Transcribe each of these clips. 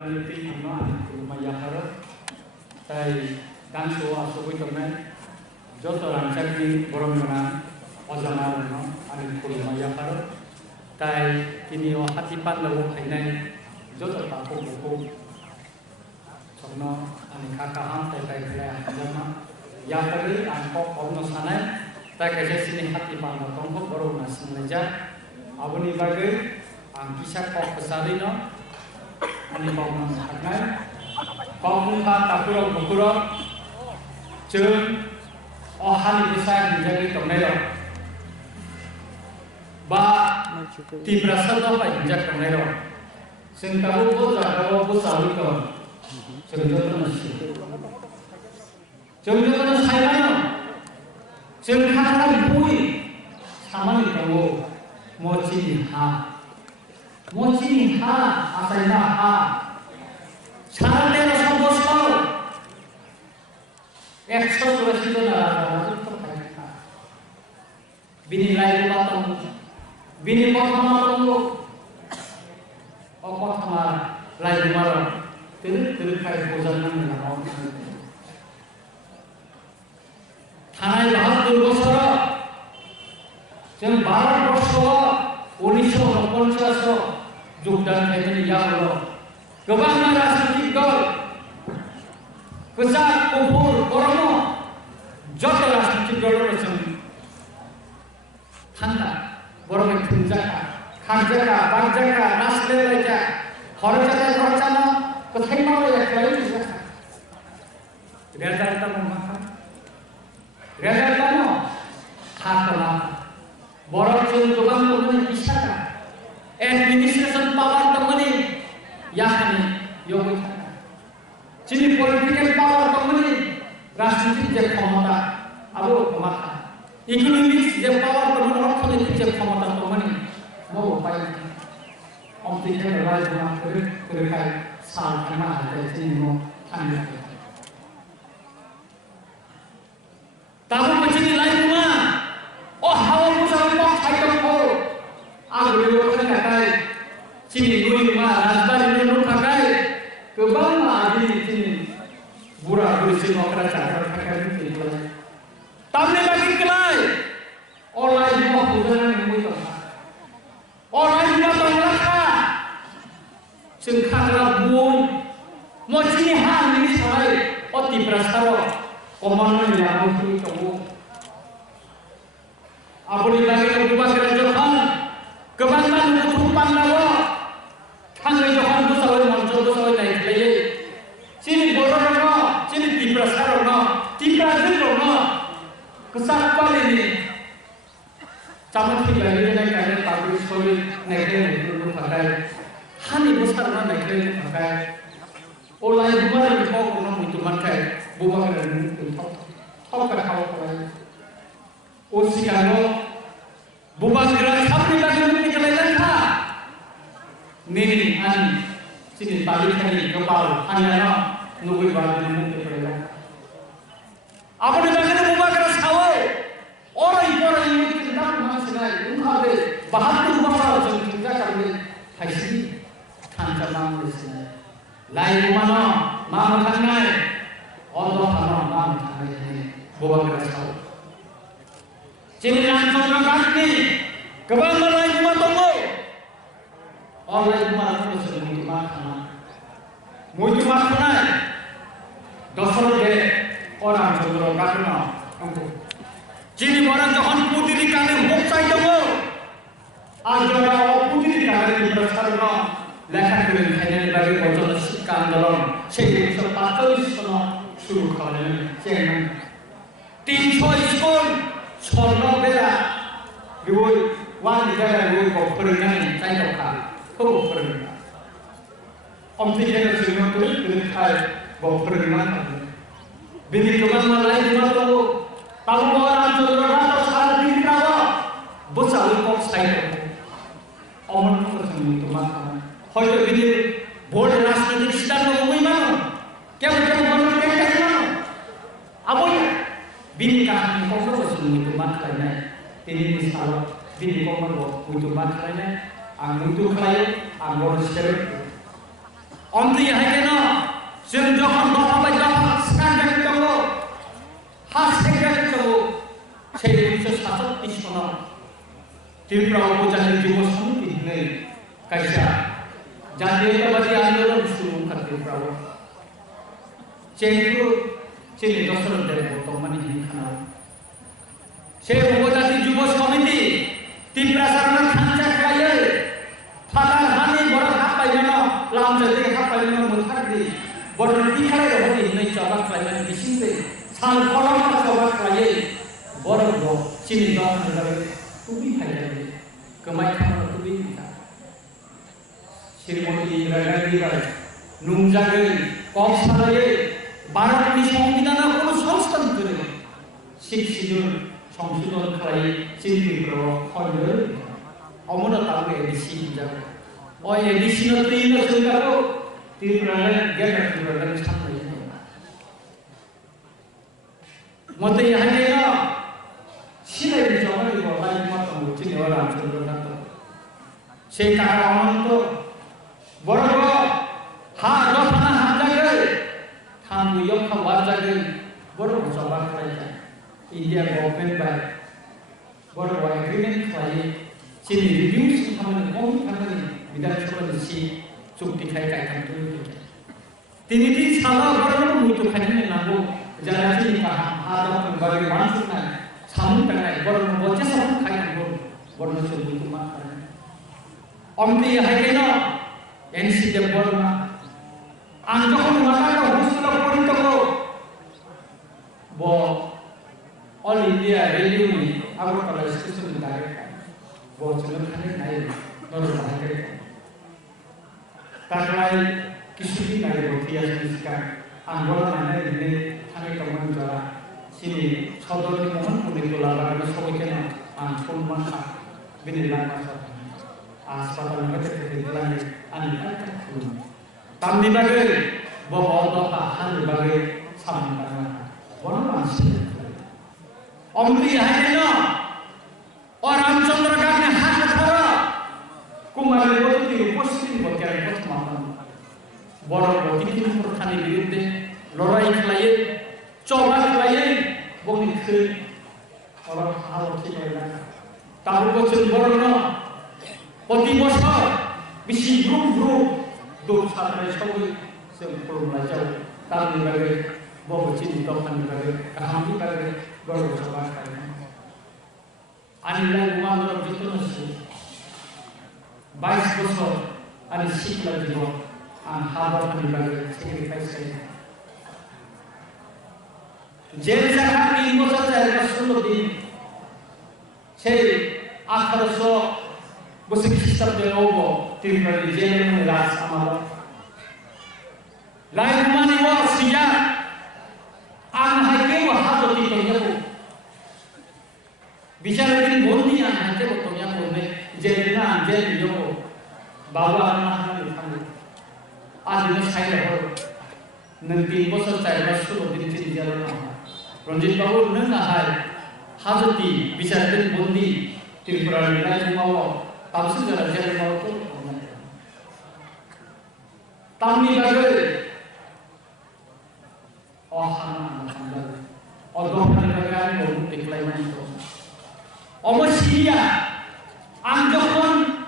Peneliti Maya Harap, tai danso asubui ternai, joto rancak di borongana, ojama rano, ani Maya Harap, tai kini hati pat lalu kainai, joto tapu buku, sono ani kakaham tai kelai ojama, ya kali angkok omno sanai, tai kerja sini hati pat lalu tongkok borong nasi meja, abuni bagai, angkisah kok besarino. Ani bawang sangai, bawang tapurong bukurong, jeng, ohani besar menjadi tornado. Ba, tibrasal apa menjadi tornado. Sengkabu pun jagawa pun sahut kau, sengjoto nasi. Sengjoto nasi sayang, sengkakak bui, sama ni kau, mochi ha. Mochi ha, asal ha, saran dia rasa bosol, ekspor berarti itu nara, itu terkait. Bini lain batang, bini potong potong lain marah, terus kait bosan yang nara. Tanah lahat berbosor, jeng barat bosor, 1949 Jogdan Kaitani Yahlo Gabang Rasantik Dol Kesak Kupur Oromo Joto Rasantik Dol Rasam Tanda Borong Tunjaka Kanjaka Banjaka Nasle Raja Horjaka Horjana Kethaima Raja Kelai Jaka Riadar Tamo Makan Riadar Tamo Hakala Borong Jun Gabang Gabang Isaka administration power company yakni yogi chini political power company রাজনীতির যে ক্ষমতা আবো ক্ষমতা economics যে পাওয়ার company অর্থনৈতিক যে ক্ষমতা company মো পাই অমতিকে রাজমা করে খাই সাল খানা হাতে চিনি মো খানি তাবো মচিনি লাইমা ও হাওয়া মুসাল পক খাইতো কো Agri orang kakai, cini guri mah, rasbari menurut kakai, kebang mah di sini, burah bersih mau kerja kakai itu lagi. Tamne lagi kelai, orang cuma bukan yang itu, orang cuma tolaka, sengkang labun, mau cini ham ini saya, oti berasaro, komandan yang mau itu, apa ni lagi berubah kerajaan? Kebantan kutupan lawa, kami johan tu sawai mancung tu sawai naik lagi. Sini borong no, sini tibra sarong no, tibra zero no. Kesak kali ni, camat kita lagi naik lagi tabur sawai naik lagi dulu pakai. Hani besar no naik lagi pakai. Oleh bukan di bawah kono itu pakai, bukan dari itu top kau pakai. Usiano, bukan gerak sapi lagi. Nini ani sini balik kali kepal hanya nunggu balik nunggu terus. Apa dia kena buat keras awal? Orang ini tidak masih lagi. Ungkape bahagia bahasa jadi kita kami hasil tanpa manusia. Lain mana mana kanai Allah mana kanai buat keras awal. Sini langsung kaki kebanggaan lain cuma tunggu. Orang itu malah terus muncul makan, dasar dia orang jodoh karena untuk. Jadi orang johon putih di kanan bukai dulu, ajar putih di kanan bersaudara, lekat dengan kanan bagi bocor sikan dalam, sehingga sepatutnya semua suruh kalian jangan. 300 skor, sekolah bela, dua wanita dua kau perenang saya tahu. Kau pernah? Om tidak ada semua tu kai kau pernah? Bini kemana malai cuma tu tahu orang saudara atau sahabat bini kau besar kau saya. Om tu semua tu macam. Hari bini bold rasa ni sedang ngomong mana? Kau ngomong kaya mana? Apa ya? Bini kau semua tu macam ni. Ini misalnya bini kau ngomong tu macam ni. Ang untuk kaya, ang boros kerja. Onti haikena जों जखन दफा bye दफा स्कान्डाल दङ हासथायग्रा दङ সেই 1967 সনাव ত্রিপুরা উপজাতি যুব সমিতি হয়ে কাইসা জাতীয়তাবাদী আন্দোলন শুরু করতে পারো চেঙ্গু চিনি দশরথ দেব বর্তমানে হিখানা সেই উপজাতি যুব সমিতি ত্রিপুরা সরকার খাঞ্চা খাইয়ে ফাদার হানি বড় হাত পাইনো লামজে থেকে হাত পাইনো মুখার্দি বড় তিখারে হই নাই চবাক পাইলেন বিশিতে সাল কলম চবাক পাইয়ে বড় চিনি দশরথ দেব তুমি খাইলে কমাই খানো তুমি শ্রীমতী ইন্দিরা গান্ধী নুমজাগে কম সালায়ে ভারতনি সংবিধানের কোন সংস্থান করে শিক্ষিত সংশোধন খাই চিন্তি করো খন্ডে অমরতা এডিসি যাবে ওই এডিসি তিন সরকারও ত্রিপুরার গেট ত্রিপুরার সামনে মতে ইহানে না সিলাই জমাই বলাই মত চিনি ওরা রামচন্দ্রনাথ সেই কারণে অনন্ত বড় বড় হা দফানা হা জাগে থামু ইয়খা ওয়া জাগে বড় জবা খাই যায় ইন্ডিয়া গভর্নমেন্ট বাই বড় বড় এগ্রিমেন্ট খাই চিনি রিভিউস খামানে কম খামানে বিধানসভা সি চুক্তি খাই কাইখান তুই তিনি তিন সালা বড় বড় মুতো খাইনে নাগো যারা চিনি কাহা হা দফান বাড়ি মানুষ না সামনে টাকায় বড় বড় চেষ্টা খাই নাগো বড় বড় মুতো মা অমনি হাইকেনা এনসি দেব বর্মা আন যখন মাথাটা হুসল পরিত ব অল ইন্ডিয়া রেলিউনি আগরতলা স্টেশন ডাইরেক্ট ব চলন খানে নাই নরম থাকে তারপরে কিছুদিন আগে বতিয়া জিনিসকা আন্দোলন মানে দিনে থানে কমন যারা সিনি সদরনি মোহন পণ্ডিত লাগানো সবাইকে না আন সম্মান বিনির্মাণ করা Asal mereka terlihat anak Tamdi bagi bawa doa hal bagi sama orang masih. Omri hanya orang Chandra karena hak cara kumari boti posisi boti ada boti makan. Borok boti itu pertani birude lorai klien coba klien boti ke orang hal kita tahu bocor borok প্রতি বছর বেশি group group দৌড় ছাত্রের সবাই সে corona যাও তার বিভাগে বহু চিন্তিত বিভাগে কাহাম বিভাগে বড় সভা করে আনিলা গুমানোর যত্ন আছে 22 বছর আমি শিখলা দিব আমি হাজার বিভাগে স্যাক্রিফাইস করি জেল জায়গা 3 বছর জায়গা 16 দিন সেই 1800 Bos kisah deobo tirpa di jalan melas amal. Lain mana wah siya, an hake wah hado di tonyako. Bicara dengan bondi an hake wah tonyako ne jalan an jalan joko. Bawa anak anak itu, adanya saya hor. Nanti bosor saya masuk di sini jalan apa. Ranjit bahu nengah hai hado di bicara dengan bondi tirpa di lain mau. Tahu sudah jalan mau tu, tamni bagai, oh hana bagai, oh doa bagai orang deklarasi mana itu, Omar Syria, anjokon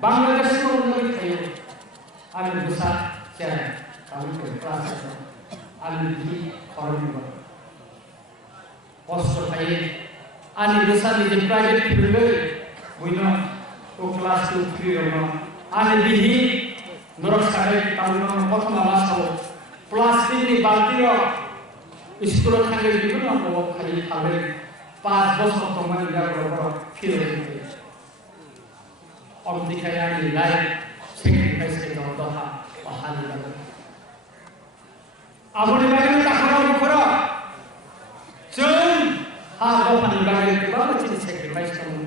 Bangladesh tu orang lagi kayu, ada besar cara, kami berkelas, ada di orang luar, poster kayu, ada besar di private people, bukan O class 2 3 Rama আনে বিহি নরক সারে তালুন প্রথম মাস হলো plastic নি বালতির school খানে বিভিন্ন নব খালি খাবে 5 বছর তোমার ইয়া বড় ফিরে যেতে অবধি খাই আনি লাই স্যাক্রিফাইস কে দহা পাহাড়ি লাগে আমনে লাগে তাকরা উপরা চল হা দহানি লাগে বাবা চিনি স্যাক্রিফাইস করুন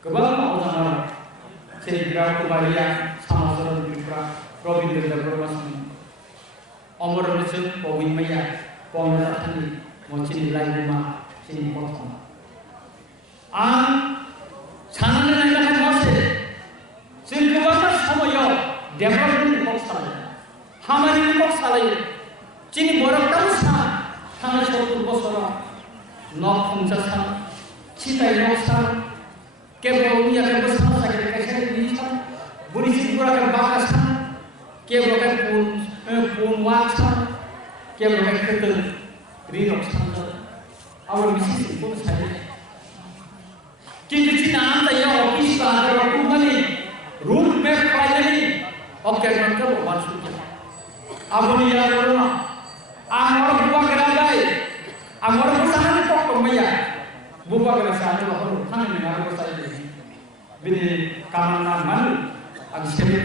Kebal mau sama cerita kembalian sama saudara Tirpura Robin dan Bermasmi Omor Rusun Powin Maya Powin Tani mau cini nilai rumah cini potong Ang sana nilai kan masih sehingga mana semua yo development box saja खामानि कक सालायो चिनि बरकटाबो सा थांनाय 70 बोसोराव न' खुंसा सान सिथाय न' सान केबल उयाके बोसान साके कायसे नि सान बुरिसि बुराके बाका सान केबल के पुन वा सान केबल के खतल रिरक सान आवर बिसि सिखौ सायो किन्तु चिना आन्दाया अफिस बाहादर कुमानि रूल मेप खालायनानै अकेरनखौ वासुके आबनि यावनो आंवर बुवा गराय आंवर बोसानानै पक्कमैया बुवा गरा सानो हरो खानि नारो बोसाय बिनि कामना मान आं सेले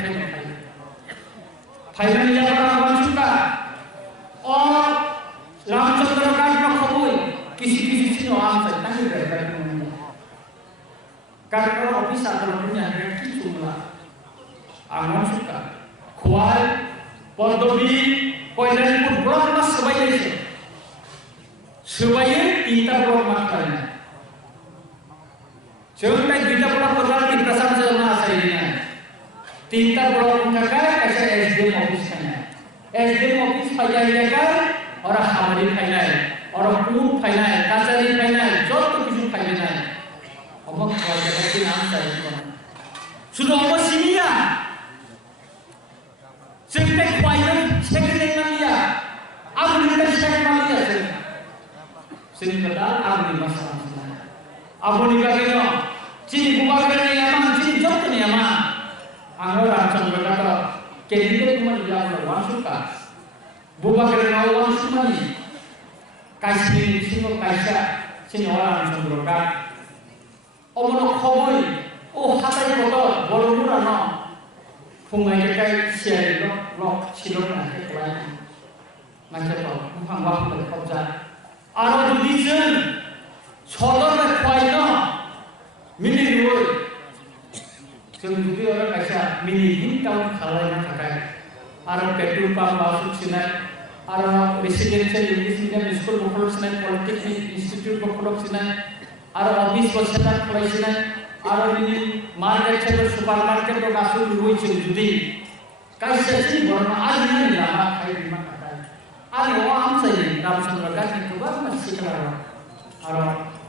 फाइनाल यावरा वासुका अ रामचंद्र काटनो खबुय किसी सिनो आम साइ तांनि गराय karena ofis atau punya rezeki cuma angon suka kual pordobi koilan pun blok mas sebaya kita blok makannya jangan kita blok koral di perasaan sama saya kita blok kakak kasih SDM office nya SDM office pajak kan orang hamil final orang pun final kasari final jodoh bisa final Omong kalau jadi nanti sudah omong sini ya, sampai kuairan sekali dengan dia, aku tidak sekali dengan dia, sini betul aku di masalah, aku ni bagaimana, cini bukan kerana yang mana, cini jauh ni yang mana, anggur rancang berkata, kita cuma dia orang suka, bukan kerana orang suka ni, kasih sini kasih sini orang rancang berkata. 어머나 커보이 오 하다이 거도 모르구나 풍마이까지 시야리로 로 치료를 하게 거야 맞죠 풍방과도 겁자 알아두디슨 서더를 과이너 미니로 정두디 orang kaisa mini tahun kalanya kakai ara petrol pump basu sinai ara residential english medium school bokol sinai polytechnic institute bokol sinai আর office বসেনা খোলাইছে না আর ini market ছেড়ে supermarket ও কাছে রইছে যদি কাইছে বড় আজ না লামা খাই দিমা কাটাই আর ও আম চাই রামচন্দ্র গাছ কিন্তু বা শিখলা আর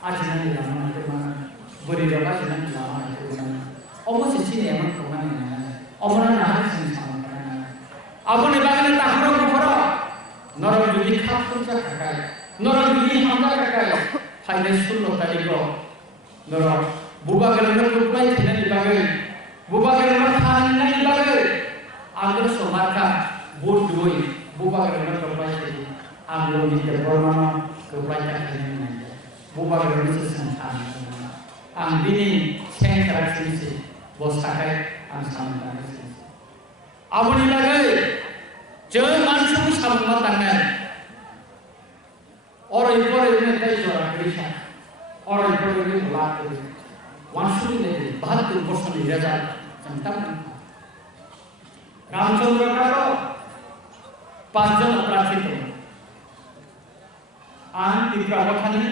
আজ না লামা তে মানে বড়ি রকা না লামা তে মানে অবশ্যই চিনি এমন প্রমাণ না অমরা না চিনি সামনে আপনি বাগানে তাহরো উপর নরম যদি খাপ করছে কাটাই নরম যদি হামলা কাটাই फाइनेंस सुनो तारीखो नरो बुबा गलना रुपलाई थिना निबागे बुबा गलना थाना निबागे आंगो समारका बोर्ड दुई बुबा गलना रुपलाई थि आंगो निते बरमानो रुपलाई थाना नि बुबा गलना सेसन थाना आं बिनि सें करासिसि बसाखाय आं सामनानै आबनि लागै जों मानसिखौ सामना थांनाय orang itu ini tadi orang Kristen, orang itu ini belakang, wansu ini bahatur person ini raja centang. Ramchandra kata, panjang operasi itu, an di perawatan ini,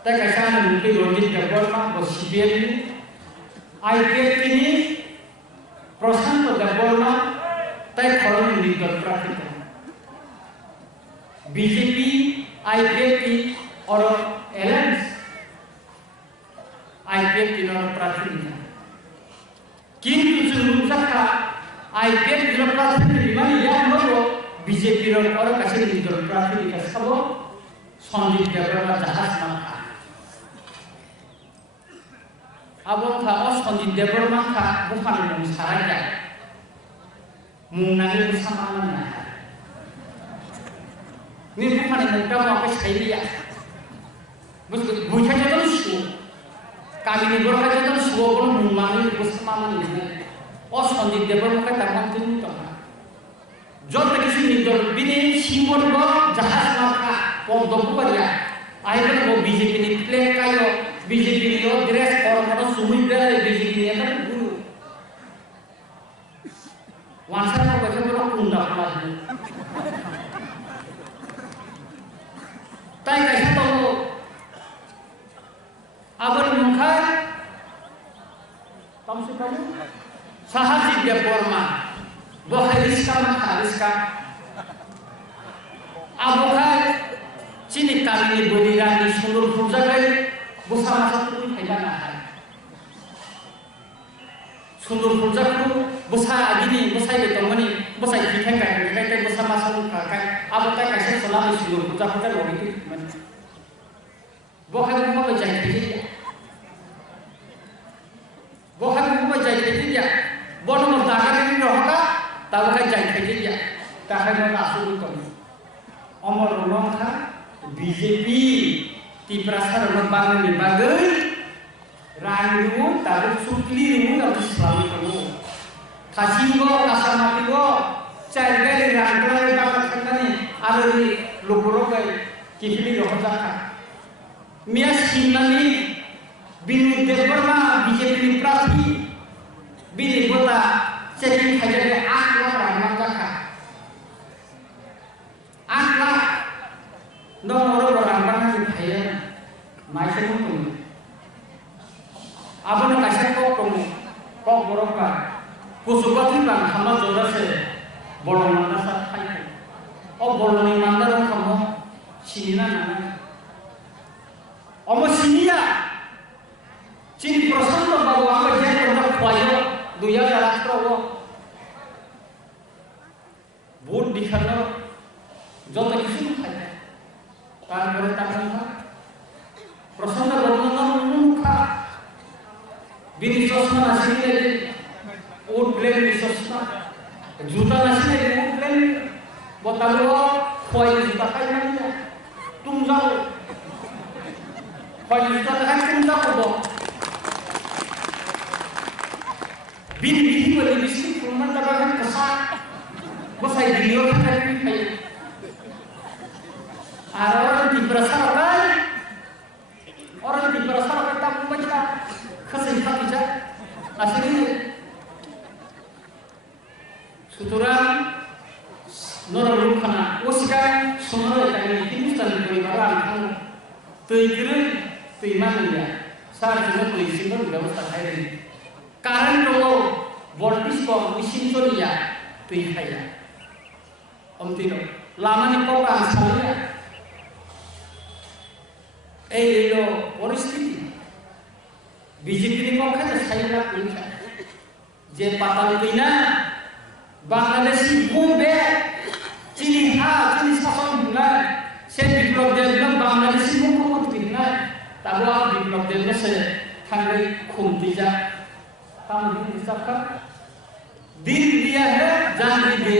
tak kisah mungkin logik development bersiap ini, IPF ini, proses development, tak kalau ini development itu, BJP IPF और Allianz IPF की non प्राथमिकता किंतु जुनुसका IPF की non प्राथमिकता माने या मरो BJP रो और कसे की नॉन प्राथमिकता सब संदीप देवरा जहाज मा अब था और संदीप देवरा मा था बुखान मुं साराया मुं नागे सामान ना ni bukan yang kita mau ke saya mesti bukan jalan suku kami ni berapa jalan suku pun mungkin bersama ini os kondik depan mereka tangan tu jod tak sini jod bini simbol lo jahaz maka pom dobu pada akhirnya mau BJP ni play kayo BJP ni lo dress orang sumui bela BJP ni kan guru wansa nak baca orang pundak lagi ताई कैसे तो अबर मुखा कम से कम साहसी डेपोरमा वो है इसका abokai cini kali beriran di seluruh berjagai bersama satu hayana seluruh berjaku besar gini besar itu meni besar kita kan bersama satu kan abokai kasih selama seluruh berjaku kan waktu itu bukan mau menjadi dia bukan mau menjadi dia bono mentakar ini rohka tahu kan jadi dia tak ada masuk itu Omor Rolongka BJP di prasar membangun di bagai randu taruh sukli yang selalu kamu kasihgo kasamatigo cahaya di randu yang dapat kandani ada di luburokai kifli rohaka mias hinani binu deborma BJP prasi bini bota cekik hajar akla ramangka akla nomor orang mana di kaya masih mungkin abang kasih kok berapa kusubat bang sama jodoh se bolong mana saat kaya bolong mana orang kamu sini nana sini ya sini proses lo bawa apa jadi orang kuayo duya jarak terlalu bud dikhalau যত কিছু খায় তারপরে তার সংখ্যা প্রসন্ন বর্ণনা বিনি চশমা নাসিলে উট প্লেন চশমা জুতা নাসিলে উট প্লেন বতালো খয় জুতা খাই না তুম যাও খয় জুতা খাই তুম যাও কব বিনি বিনি বলে বিসি প্রমাণ করা হয় কসা বসাই দিও খাই খাই orang di berasal kita membaca kesehatan bisa aslinya suturan normal kana uskan sungai kami Hindustan beribaran kamu tujuan tujuannya saat itu polisi pun tidak mesti hadir karena kalau voltis kok mesin solia tujuannya tino lama ni kau sahaja lo परिस्थिति BJP ने कहा साइना पुलिसा जे पाता लेना बांग्लादेशी बॉम्बे चीनी शासन बुला से विप्लव देना बांग्लादेशी मुकुट बिना तब आप विप्लव देना से थांगे खुमतीजा हम दिन सबका दिन दिया है जान दे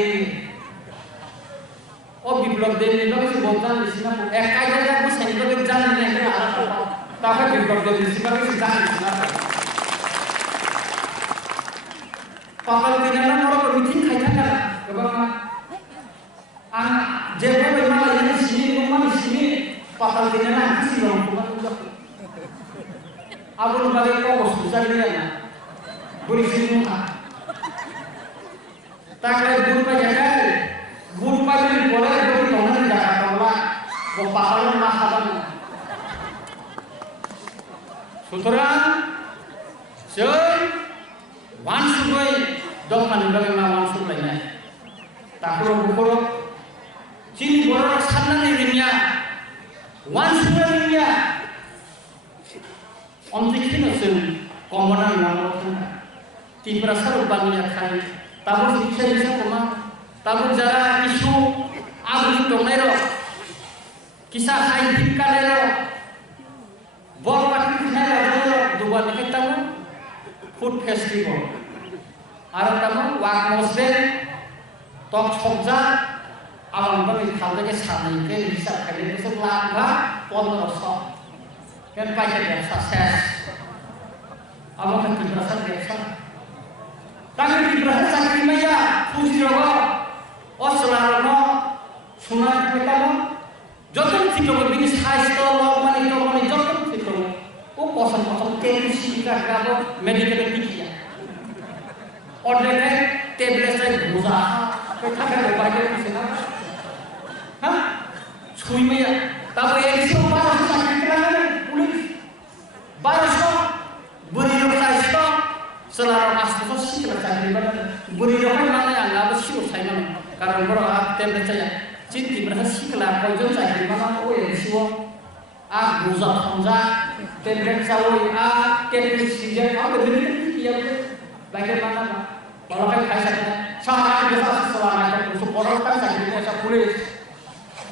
और विप्लव देने लोग से बोलता है इसमें एक काय जगह कुछ सही लोग जान नहीं है ताकि विप्लव देने से कभी से जान नहीं पागल के नाम और मीटिंग खाया था कबामा आन जेबे में माला ये सीने को माला सीने पागल के नाम किसी लोग को मालूम अब उन बारे को सोचा लिया ना बुरी सीने का ताकि बुरी पर जगह buat pagi boleh beri tongan jarak tolak, bapak mahalan. Suturan, sen, wan sugai, dok manubah wan sugainya. Takuro bukuro, cini borok sana dirinya, wan sugainya. Ontikin sen, komonan ngamotun, tiba saru banyak kali, tahu bisa koma. Tahu jara isu abu dongero, kisah haid kalero, bol pakai kalero, dua dekat tahu food festival, ada tahu wak mosden, tok chokja, awam beri kalau ke sana ke bisa kali itu selama pondroso, kan pakai biasa ses, awam kan berasa biasa, tapi berasa sakit maya, fusi rogo. और सलाहनो सुना kita lo jodoh sih kalau begini size to mani jodoh sih kalau kosong tensi kalau medical tinggi ya ordernya tablet saya buza kita kan baca di sana hah sui maya tapi yang itu baru sakit kerana pulis baru beri size to selalu asal sih kalau saya beri mana yang nggak bersih saya mana karena berapa temperature Cinti berasa sikla kau cari mana kau yang siwa guzak hamza tembak sawi tembak sijak apa benda kia bagaimana kalau kan kaisarnya sangat besar selama itu orang kan sakitnya saya pulis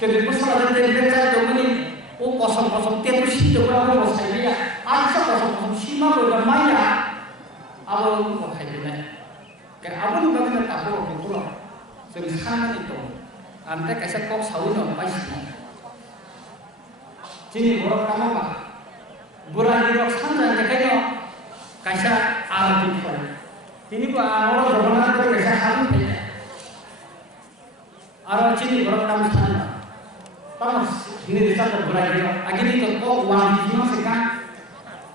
jadi besar tembak saya domini kosong tembak sijak berapa besar dia ada kosong sima bermainnya awal kau kaitnya kayak apa nih bagaimana tak boleh pulang sebesar itu ante kaisa kok sawino paisnya jadi borok kamu pak buran di rok santai kayaknya kaisa arti pun ini pak orang orang itu kaisa halu ya orang jadi borok kamu santai pas ini bisa buran di rok akhirnya itu kok uang di sini sekarang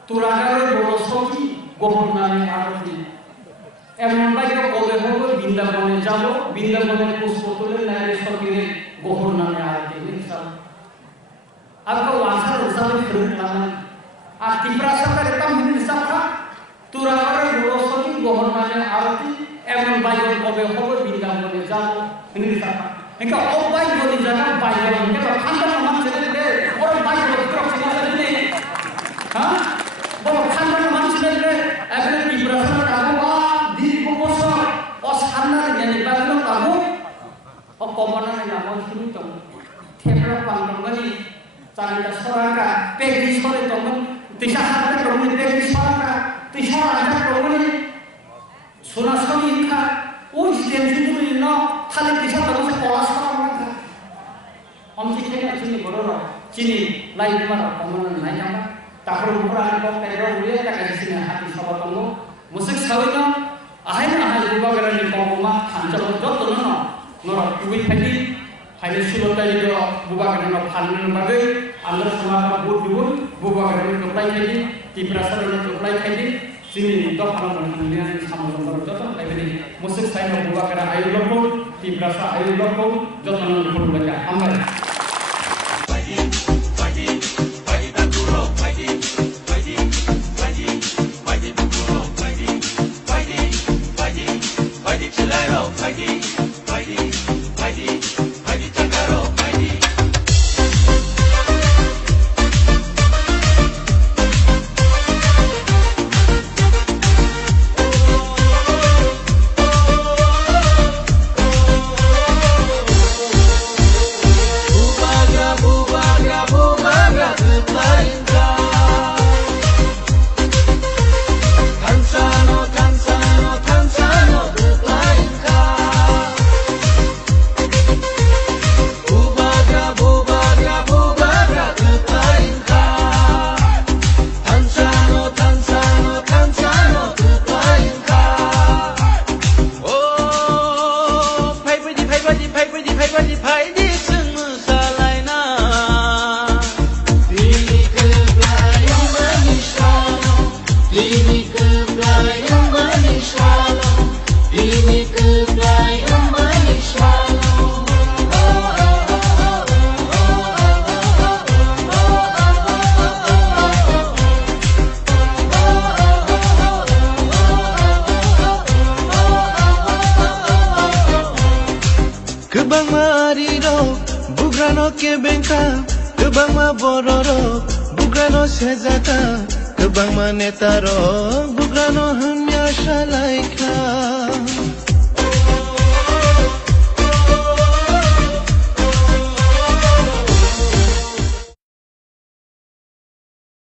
turaga borosoki gohornami arti এমন বাইরে কবে হবে বৃন্দাবনে যাব বৃন্দাবনের পুষ্প তুলে নারীশ্বরকে গোহর নামে আরতি ইনশাআল্লাহ आपको वांसा उसावे फिर लाना आ तीव्रा सकर तम हिंद सखा तुरावर रोसोकी गोहर नामे आरती एमन बाइबल कबे होबे बृंदाबने जाबो हिंद सखा इनका ओ बाइबल जगह बाइबल के खानदान नाम से दे और बाइबल तरफ से दे हां वो खानदान नाम से दे एबे तीव्रा सकर आबो komonan yang mau sini tuh, tiap orang panggilan cari seorang pergi sore temen, tisah ada temen pergi seorang, tisah ada temen, sunah soni kan, istri itu ini, thali tisah temen sekolah seorang kan, cikgu sini beroro, sini lain mana komonan lain apa, tak perlu ukuran kau teror dia tak ada sini hati sahabat kamu, musik sawitnya, akhirnya juga kerana di koma, hancur jatuh tuh nora duit tadi hanya sulit tadi do buka kerana panen bagai andar semua bud buka kerana keplai tadi di perasaan kerana keplai tadi sini do panen kemudian sama orang jatuh tapi ini musik saya buka kerana ayu lokal di perasaan ayu lokal jatuh nol baca ambil Kebang mariro, bugrano ke bengka, kebang ma bororo, bugrano sejata, kebang ma netaro, bugrano hamya shalaika.